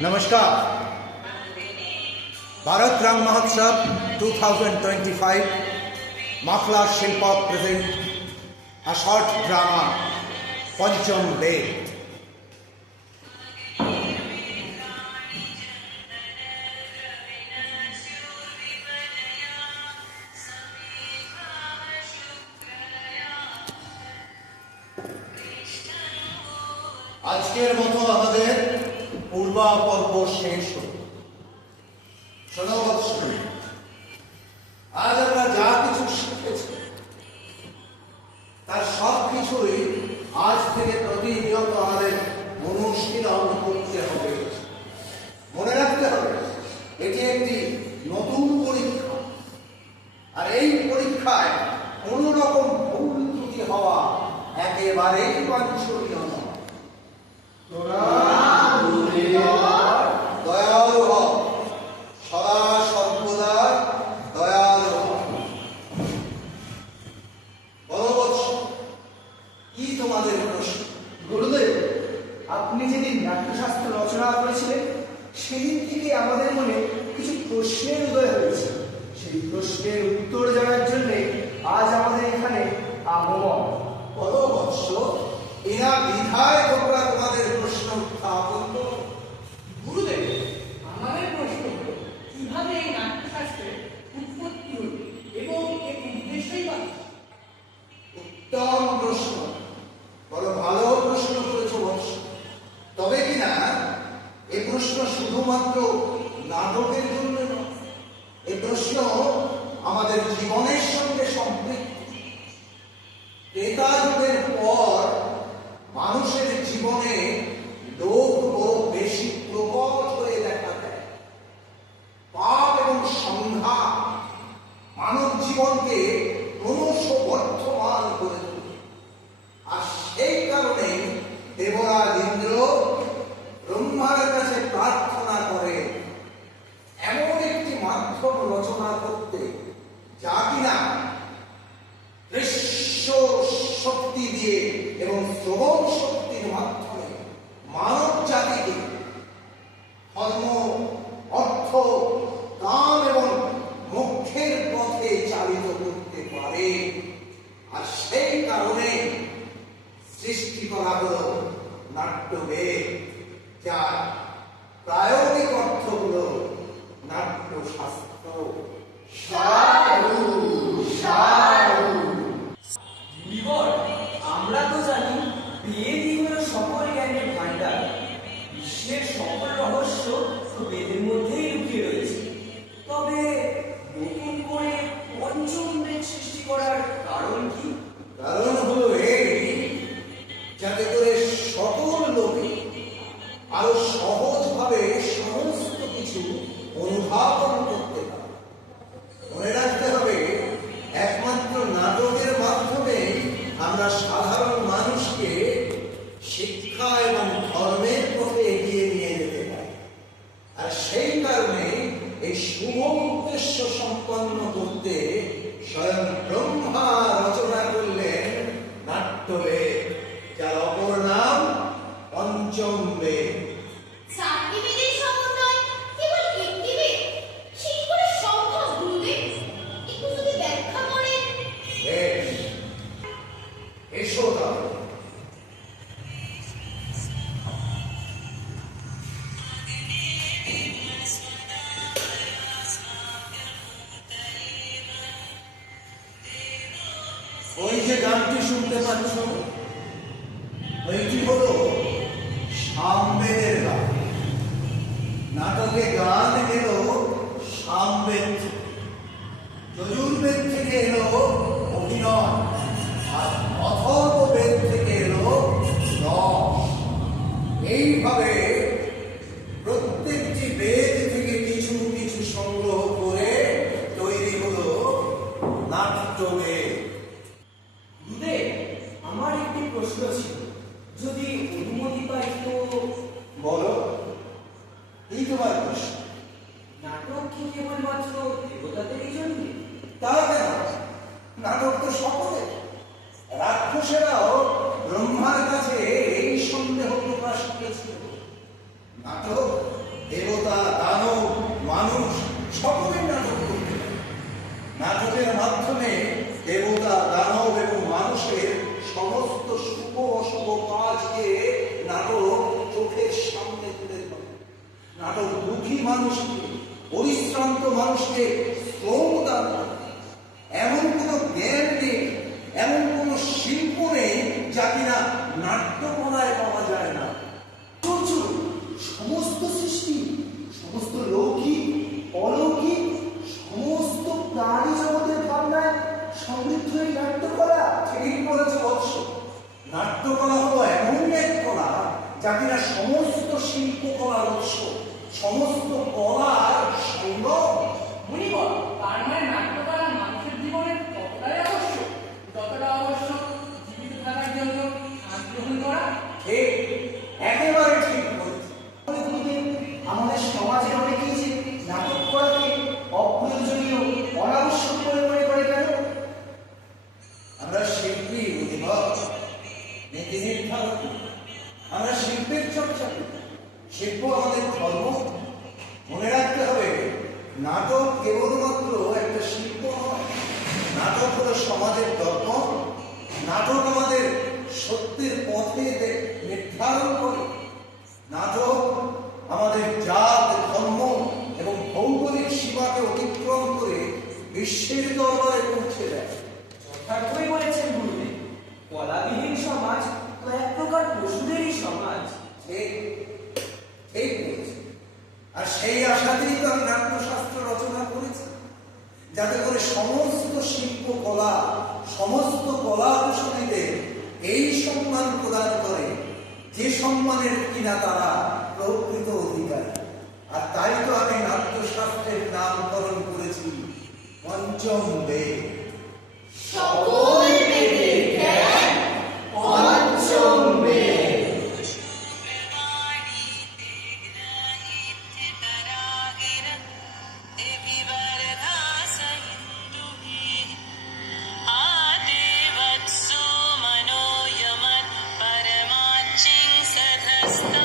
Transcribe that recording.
नमस्कार। भारत रंग महोत्सव 2025 माफला शिल्प प्रेजेंट a short drama पंचम वेद। আজকের মতো আমাদের পূর্বা পর্ব শেষ হল। শোনো বৎস, আজ আমরা যা কিছু শিখেছি তার সব কিছুই আজ থেকে প্রতিনিয়ত আমাদের অনুশীলন করতে হবে। মনে রাখতে হবে এটি একটি নতুন পরীক্ষা, আর এই পরীক্ষায় কোন রকম ভুল ত্রুটি হওয়া একেবারেই বাঞ্ছনীয় নয়। দয়ালু হও, সদা সর্বদা দয়ালু হও। বলবৎস, কি তোমাদের প্রশ্ন? গুরুদেব, আপনি যেদিন নাট্যশাস্ত্র রচনা করেছিলেন সেদিন থেকে আমাদের মনে কিছু প্রশ্নের উদয় হয়েছে। সেই প্রশ্নের উত্তর জানার জন্য আজ আমাদের এখানে আগমন। বলবৎস, এরা বিধায় তোমরা তোমাদের প্রশ্ন উত্থাপন করো। গুরুদেব, আমাদের প্রশ্ন হলো কিভাবে এই নাট্যশাস্ত্রের উৎপত্তি হল এবং এর উদ্দেশ্যই বা কি? উত্তম প্রশ্ন, বড় ভালো প্রশ্ন করেছো বৎস। তবে কিনা এই প্রশ্ন শুধুমাত্র নাটকের জন্য নয়, এই প্রশ্ন আমাদের জীবনের সঙ্গে সম্পৃক্ত। ত্রেতা যুগের পর মানুষের জীবনে লোভ ও বেশি প্রকট হয়ে দেখা দেয়। পাপ এবং সংঘাত মানব জীবনকে ক্রমশ বর্ধমান করে তোলে। আর সেই কারণে দেবরাজ ইন্দ্র ব্রহ্মার কাছে প্রার্থনা করে এমন একটি মাধ্যম রচনা করতে যা কিনা দৃশ্য শক্তি দিয়ে এবং শ্রবণ শক্তির মাধ্যমে মানব জাতিকে ধর্ম, অর্থ, কাম এবং মোক্ষের পথে চালিত করতে পারে। আর সেই কারণে সৃষ্টি করা হল নাট্যবেদ, যার প্রায়োগিক অর্থ হল নাট্যশাস্ত্র। সাধু সাধু। বিবর, আমরা তো জানি বেদই হলো সকল জ্ঞানের ভাণ্ডার। বিশ্বের সকল রহস্য তো বেদের মধ্যেই লুকিয়ে রয়েছে। তবে নতুন করে পঞ্চম বেদ সৃষ্টি করার কারণ কি? কারণ হলো এই, যাতে করে সকল লোকে আরো সহজভাবে সমস্ত কিছু অনুধাবন করতে পারে। মনে রাখতে হবে, একমাত্র নাটকের মাধ্যমে আমরা সাধারণ মানুষকে শিক্ষা এবং ধর্মের পথে এগিয়ে নিয়ে যেতে পারি। আর সেই কারণে এই শুভ উদ্দেশ্য সম্পন্ন করতে স্বয়ং ব্রহ্মা রচনা করলেন নাট্যবেদ, যার অপর নাম পঞ্চম বেদ। চারটি বেদের সমন্বয় কেবল একটি বেদ, সে কি করে সম্ভব গুরুদেব? একটু যদি ব্যাখ্যা করেন। বেশ, এসো তাহলে। ওই যে গানটি শুনতে পাচ্ছ, ওইটি হলো সামবেদের গান। নাটকে গান এলো সামবেদ থেকে, যজুর্বেদ থেকে এলো অভিনয়, আর অথর্ববেদ থেকে এলো রস। এইভাবে প্রত্যেকটি বেদ থেকে কিছু কিছু সংগ্রহ করে তৈরি হলো নাট্যবেদ। গুরুদেব, আমার একটি প্রশ্ন ছিল, যদি অনুমতি পাই তো। বলো, এই তোমার প্রশ্ন। নাটক কি কেবলমাত্র দেবতাদেরই জন্য? তা কেন? নাটক তো সকলে। রাক্ষসেরাও ব্রহ্মার কাছে এই সন্দেহ প্রকাশ করেছিল। নাটক সমাজকে নাটক চোখের সামনে তুলে ধরে। নাটক দুঃখী মানুষকে, পরিশ্রান্ত মানুষকে শ্রম দান করে। এমন কোনো জ্ঞান নেই, এমন কোনো শিল্প নেই যা কিনা নাট্যকলায় পাওয়া যায় না। আশ্চর্য! সমস্ত সৃষ্টি, সমস্ত লৌকিক অলৌকিক সমস্ত প্রাণী জগতের ভাবনায় সমৃদ্ধ এই নাট্যকলা। ঠিক বলেছে বৎস। নাট্যকলা হলো এমন এক কলা যা কিনা সমস্ত শিল্পকলার উৎস, সমস্ত কলার সংগ্রহ। মুনিবর, তার মানে নাট্যকলা মানুষের জীবনে ততটাই আবশ্যক যতটা আবশ্যক জীবিত থাকার জন্য শ্বাস গ্রহণ করা। ঠিক, একেবারে ঠিক বলেছে। তাহলে গুরুদেব, আমাদের সমাজের অনেকেই যে নাটক করাকে অপ্রয়োজনীয় অনাবশ্যক বলে মনে করে কেন? আমরা শিল্পী বুঝিবর, নীতি নির্ধারণ করি। আমরা শিল্পের চর্চা করি। শিল্প আমাদের ধর্ম। মনে রাখতে হবে, নাটক কেবলমাত্র একটা শিল্প নয়। নাটক হলো সমাজের ধর্ম। নাটক আমাদের সত্যের পথে নির্ধারণ করে। নাটক আমাদের জাত, ধর্ম এবং ভৌগোলিক সীমাকে অতিক্রম করে বিশ্বের দরবারে পৌঁছে দেয়। যথার্থই বলেছেন গুরুদেব। কলাবিহীন সমাজ তো এক প্রকার পশুদেরই সমাজ। ঠিক, ঠিক বলেছে। আর সেই আশাতেই তো আমি নাট্যশাস্ত্র রচনা করেছি, যাতে করে সমস্ত শিল্পকলা, সমস্ত কলা কুশলীদের এই সম্মান প্রদান করে যে সম্মানের কিনা তারা প্রকৃত অধিকারী। আর তাই তো আমি নাট্যশাস্ত্রের নামকরণ করেছি পঞ্চম বেদ। সকল বেদের জ্ঞান পঞ্চম বেদ। आदेवत्सो मनो यमत् परमाच्चिं सधस्थ